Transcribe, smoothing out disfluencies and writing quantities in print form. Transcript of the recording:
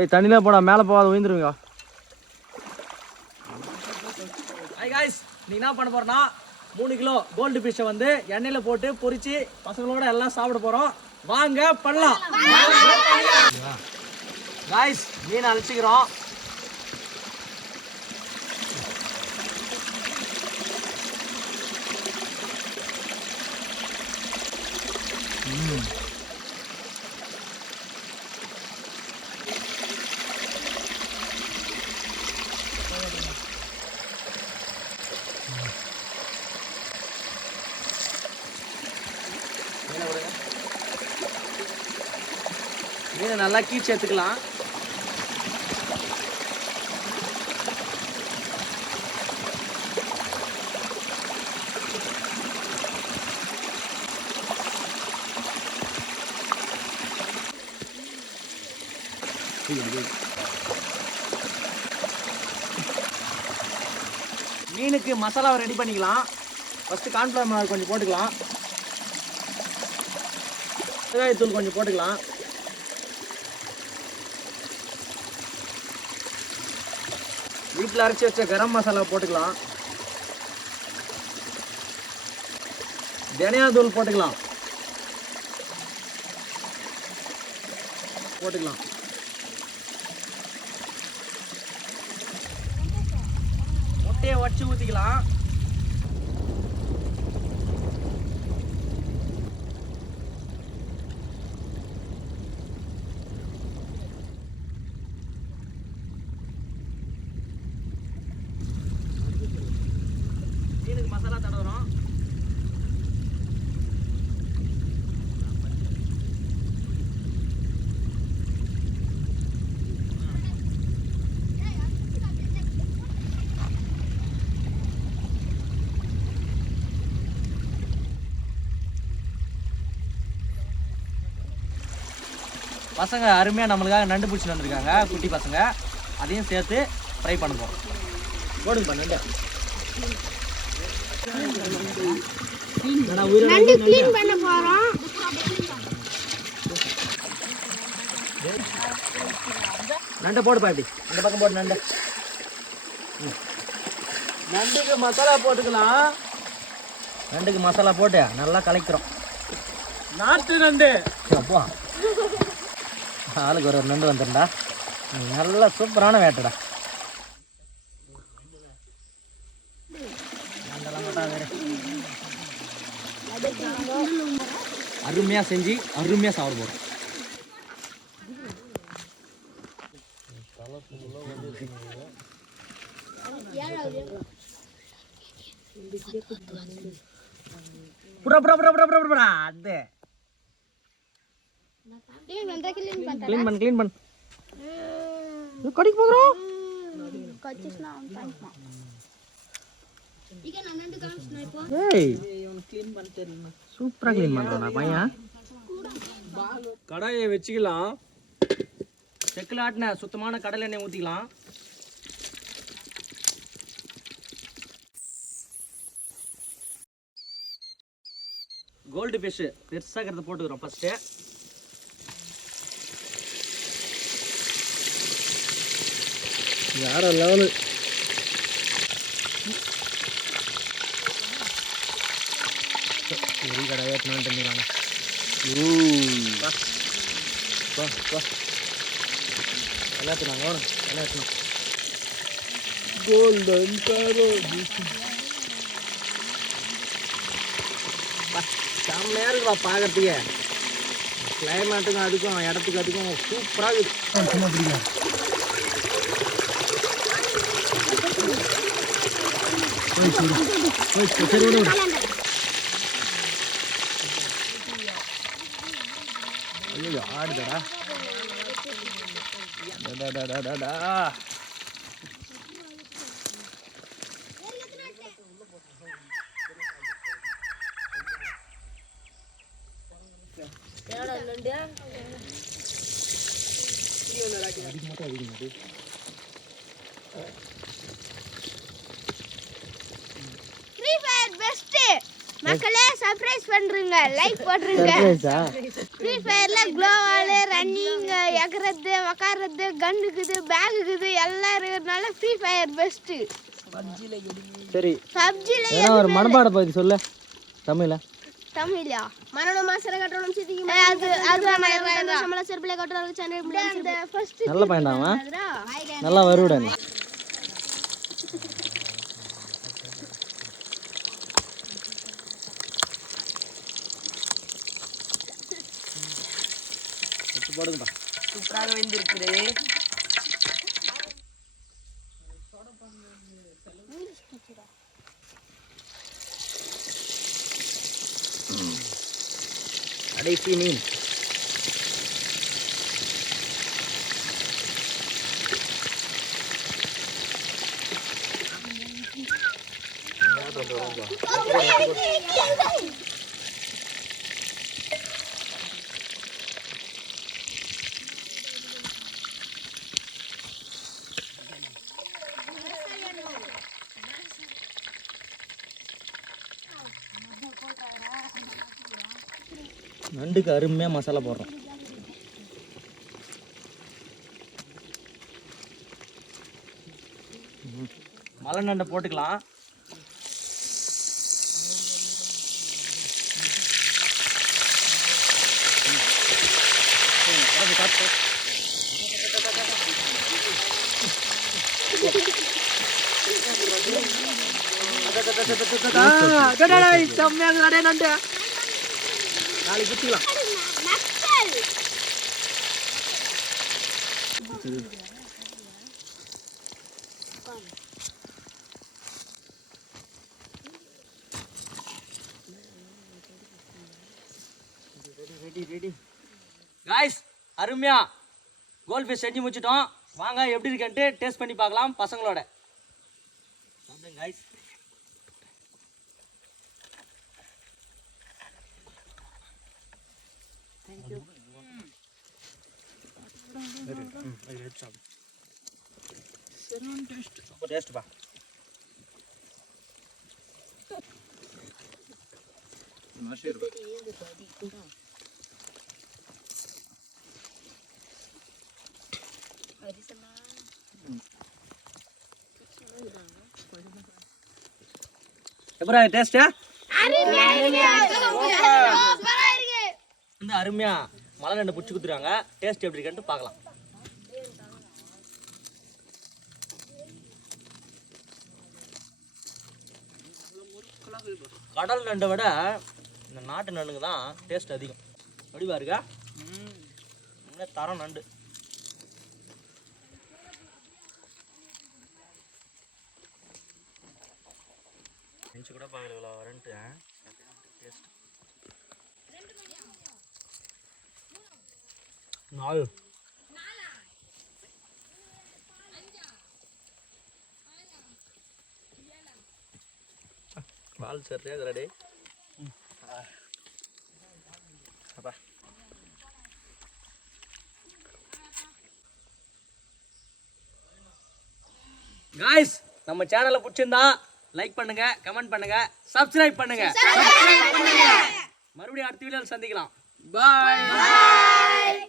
ஏய் தண்ணியில போடா, மேலே போகாத விழுந்துருவீங்க. ஹாய் காய்ஸ், நீ என்ன பண்ண போறோம்னா 3 கிலோ கோல்டு ஃபிஷ்ஷை வந்து எண்ணெயில் போட்டு பொரிச்சு பசங்களோட எல்லாம் சாப்பிட போகிறோம். வாங்க பண்ணலாம். காய்ஸ் மீன் அழைச்சிக்கிறோம். மீனை நல்லா கீச்சு எடுத்துக்கலாம். மீனுக்கு மசாலாவை ரெடி பண்ணிக்கலாம். ஃபர்ஸ்ட் கார்ன்ஃப்ளவர் மாவு கொஞ்சம் போட்டுக்கலாம். வெங்காயத்தூள் கொஞ்சம் போட்டுக்கலாம். வீட்டில் அரைச்சி வச்ச கரம் மசாலா போட்டுக்கலாம். தனியா தூள் போட்டுக்கலாம். முட்டையை வச்சு ஊற்றிக்கலாம். மீனுக்கு மசாலா தடவுறோம். பசங்க அருமையாக நம்மளுக்காக நண்டு பிடிச்சிட்டு வந்திருக்காங்க, குட்டி பசங்க. அதையும் சேர்த்து ஃப்ரை பண்ண போகிறோம். போடுங்கப்பா நண்டு. நண்டை போடுப்பா, இப்படி அந்த பக்கம் போட்டு நண்டு. நண்டுக்கு மசாலா போட்டுக்கலாம். நண்டுக்கு மசாலா போட்டு நல்லா கலக்கிறோம். நாட்டு நண்டு. அப்பா ஆளுக்கு ஒரு நண்டு வந்துருந்தா. நல்லா சூப்பரான வேட்டடா. அருமையா செஞ்சு அருமையா சாப்பிட போறோம். அது கிளீன் பண்ணு. கடிக்கு போகிறோம். சூப்பரா கிளீன் பண்றா பையன். கடாயை வச்சுக்கலாம். செக்கில் ஆட்டின சுத்தமான கடலை எண்ணெய் ஊற்றிக்கலாம். கோல்டு ஃபிஷ் பெருசாகிறத போட்டுக்கிறோம் ஃபர்ஸ்ட்டு. வேற லெவலு. கடாயை ஏற்றினான்ட்டுங்கிறாங்க. எல்லாத்தினாங்க எல்லாத்தினோம். கோல்டன் செம்மையாக இருக்குப்பா பார்க்கறதுக்கு. கிளைமேட்டுக்கும் அதுக்கும் இடத்துக்கு அதுக்கும் சூப்பராக இருக்குது. ஐயோ ஆடுதடா. மக்களே சர்ப்ரைஸ் பண்றீங்க, லைக் போடுறீங்க. ஃப்ரீ ஃபயர்ல க்ளோவால், ரன்னிங், எகறது, உட்கார்றது, கன்னுக்குது, பேக்குக்குது எல்லாம் இருக்கிறதுனால ஃப்ரீ ஃபயர் பெஸ்ட். சரி, பப்ஜில ஒரு மனப்பாட பத்தி சொல்ல தமிழ்ல. தமிழா மரண மாசல கட்டணும் சித்திக்கு அது சம்பள செர்பில கட்டறதுக்கு சேனல் அந்த ஃபர்ஸ்ட் நல்ல பையன்டாமா, நல்லா வருடா நீ. போடுங்கப்பா, சூப்பராக வெந்திருக்குது. கடைசி மீன். நண்டுக்கு அருமையாக மசாலா போடுறோம். மலை நண்டை போட்டுக்கலாம். செம்மையாக நண்டு நாளைக்கு குத்திக்கலாம். ரெடி காய்ஸ், அருமையா கோல்ட் ஃபிஷ் செஞ்சு முடிச்சிட்டோம். வாங்க எப்படி இருக்குன்ட்டு டேஸ்ட் பண்ணி பார்க்கலாம் பசங்களோட. காய்ஸ், சூப்பர் டேஸ்ட் பா. எப்பரா டேஸ்ட்? இந்த அருமையா மலை நண்டு பிடிச்சி குத்துறாங்க. டேஸ்ட் எப்படி இருக்குன்னு பார்க்கலாம். கடல் நண்டை விட இந்த நாட்டு நண்டுங்க தான் டேஸ்ட் அதிகம். அப்படி பாருங்க, தரம் நண்டு. நினச்சி கூட பார்க்கல இவ்வளோ வரன்ட்டு டேஸ்ட். நாலு வால் சரியா ரெடி. அப்பா காய்ஸ், நம்ம சேனலை பிடிச்சிருந்தா லைக் பண்ணுங்க, கமெண்ட் பண்ணுங்க, சப்ஸ்கிரைப் பண்ணுங்க. மறுபடியும் அடுத்த வீடியோவில் சந்திக்கலாம். பாய்.